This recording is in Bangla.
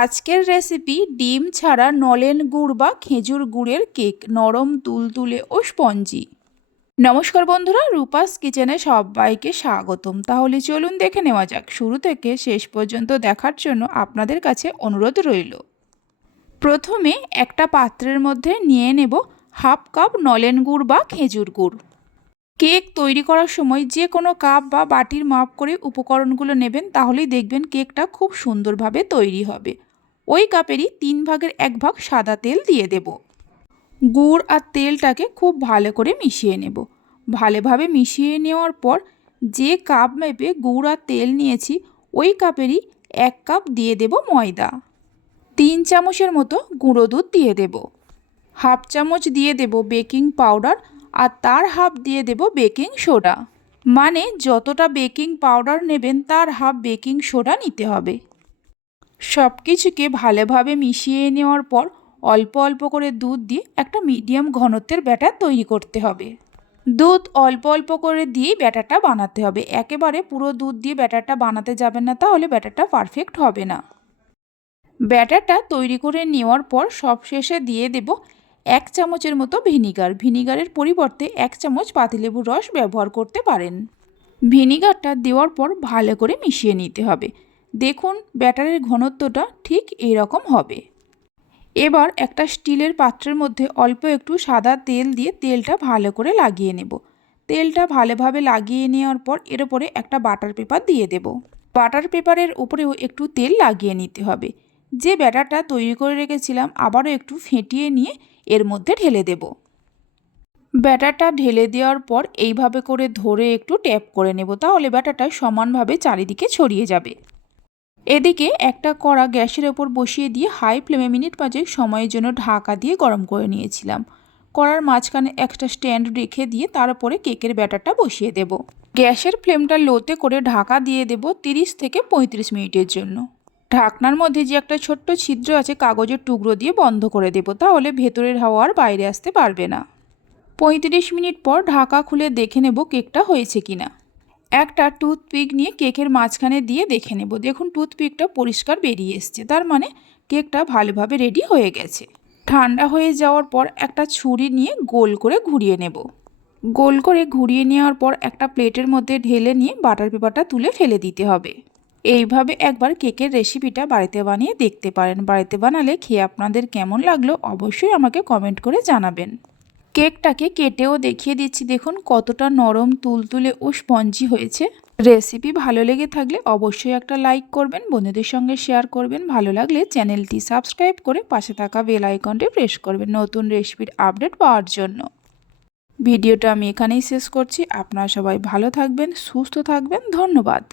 আজকের রেসিপি ডিম ছাড়া নলেন গুড় বা খেজুর গুড়ের কেক নরম তুলতুলে ও স্পঞ্জি নমস্কার বন্ধুরা, রূপাস কিচেনে সবাইকে স্বাগতম। তাহলে চলুন দেখে নেওয়া যাক। শুরু থেকে শেষ পর্যন্ত দেখার জন্য আপনাদের কাছে অনুরোধ রইল। প্রথমে একটা পাত্রের মধ্যে নিয়ে নেব হাফ কাপ নলেন গুড় বা খেজুর গুড়। কেক তৈরি করার সময় যে কোনো কাপ বা বাটির মাপ করে উপকরণগুলো নেবেন, তাহলেই দেখবেন কেকটা খুব সুন্দরভাবে তৈরি হবে। ওই কাপেরই তিন ভাগের এক ভাগ সাদা তেল দিয়ে দেব। গুড় আর তেলটাকে খুব ভালো করে মিশিয়ে নেব। ভালোভাবে মিশিয়ে নেওয়ার পর যে কাপ মেপে গুড় আর তেল নিয়েছি, ওই কাপেরই এক কাপ দিয়ে দেব ময়দা। তিন চামচের মতো গুঁড়ো দুধ দিয়ে দেব। হাফ চামচ দিয়ে দেব বেকিং পাউডার আর তার হাফ দিয়ে দেব বেকিং সোডা। মানে যতটা বেকিং পাউডার নেবেন, তার হাফ বেকিং সোডা নিতে হবে। সব কিছুকে ভালোভাবে মিশিয়ে নেওয়ার পর অল্প অল্প করে দুধ দিয়ে একটা মিডিয়াম ঘনত্বের ব্যাটার তৈরি করতে হবে। দুধ অল্প অল্প করে দিয়েই ব্যাটারটা বানাতে হবে। একেবারে পুরো দুধ দিয়ে ব্যাটারটা বানাতে যাবেন না, তাহলে ব্যাটারটা পারফেক্ট হবে না। ব্যাটারটা তৈরি করে নেওয়ার পর সবশেষে দিয়ে দেব এক চামচের মতো ভিনিগার। ভিনিগারের পরিবর্তে এক চামচ পাতিলেবুর রস ব্যবহার করতে পারেন। ভিনিগারটা দেওয়ার পর ভালো করে মিশিয়ে নিতে হবে। দেখুন, ব্যাটারের ঘনত্বটা ঠিক এরকম হবে। এবার একটা স্টিলের পাত্রের মধ্যে অল্প একটু সাদা তেল দিয়ে তেলটা ভালো করে লাগিয়ে নেব। তেলটা ভালোভাবে লাগিয়ে নেওয়ার পর এর উপরে একটা বাটার পেপার দিয়ে দেব। বাটার পেপারের উপরেও একটু তেল লাগিয়ে নিতে হবে। যে ব্যাটারটা তৈরি করে রেখেছিলাম, আবারও একটু ফেটিয়ে নিয়ে এর মধ্যে ঢেলে দেব। ব্যাটারটা ঢেলে দেওয়ার পর এইভাবে করে ধরে একটু ট্যাপ করে নেব, তাহলে ব্যাটারটা সমানভাবে চারিদিকে ছড়িয়ে যাবে। এদিকে একটা কড়া গ্যাসের ওপর বসিয়ে দিয়ে হাই ফ্লেমে মিনিট পাঁচেক সময়ের জন্য ঢাকা দিয়ে গরম করে নিয়েছিলাম। কড়ার মাঝখানে একটা স্ট্যান্ড রেখে দিয়ে তার উপরে কেকের ব্যাটারটা বসিয়ে দেব। গ্যাসের ফ্লেমটা লোতে করে ঢাকা দিয়ে দেব তিরিশ থেকে পঁয়ত্রিশ মিনিটের জন্য। ঢাকনার মধ্যে যে একটা ছোট্ট ছিদ্র আছে, কাগজের টুকরো দিয়ে বন্ধ করে দেব, তাহলে ভেতরের হাওয়া আর বাইরে আসতে পারবে না। পঁয়ত্রিশ মিনিট পর ঢাকা খুলে দেখে নেব কেকটা হয়েছে কিনা। একটা টুথপিক নিয়ে কেকের মাঝখানে দিয়ে দেখে নেব। দেখুন, টুথপিকটা পরিষ্কার বেরিয়ে এসছে। তার মানে কেকটা ভালোভাবে রেডি হয়ে গেছে। ঠান্ডা হয়ে যাওয়ার পর একটা ছুরি নিয়ে গোল করে ঘুরিয়ে নেব। গোল করে ঘুরিয়ে নেওয়ার পর একটা প্লেটের মধ্যে ঢেলে নিয়ে বাটার পেপারটা তুলে ফেলে দিতে হবে। এইভাবে একবার কেকের রেসিপিটা বাড়িতে বানিয়ে দেখতে পারেন। বাড়িতে বানালে খেয়ে আপনাদের কেমন লাগল অবশ্যই আমাকে কমেন্ট করে জানাবেন। কেকটাকে কেটেও দেখিয়ে দিচ্ছি। দেখুন কতটা নরম, তুলতুলে ও স্পঞ্জি হয়েছে। রেসিপি ভালো লেগে থাকলে অবশ্যই একটা লাইক করবেন, বন্ধুদের সঙ্গে শেয়ার করবেন। ভালো লাগলে চ্যানেলটি সাবস্ক্রাইব করে পাশে থাকা বেল আইকনটি প্রেস করবেন নতুন রেসিপির আপডেট পাওয়ার জন্য। ভিডিওটা আমি এখানেই শেষ করছি। আপনারা সবাই ভালো থাকবেন, সুস্থ থাকবেন। ধন্যবাদ।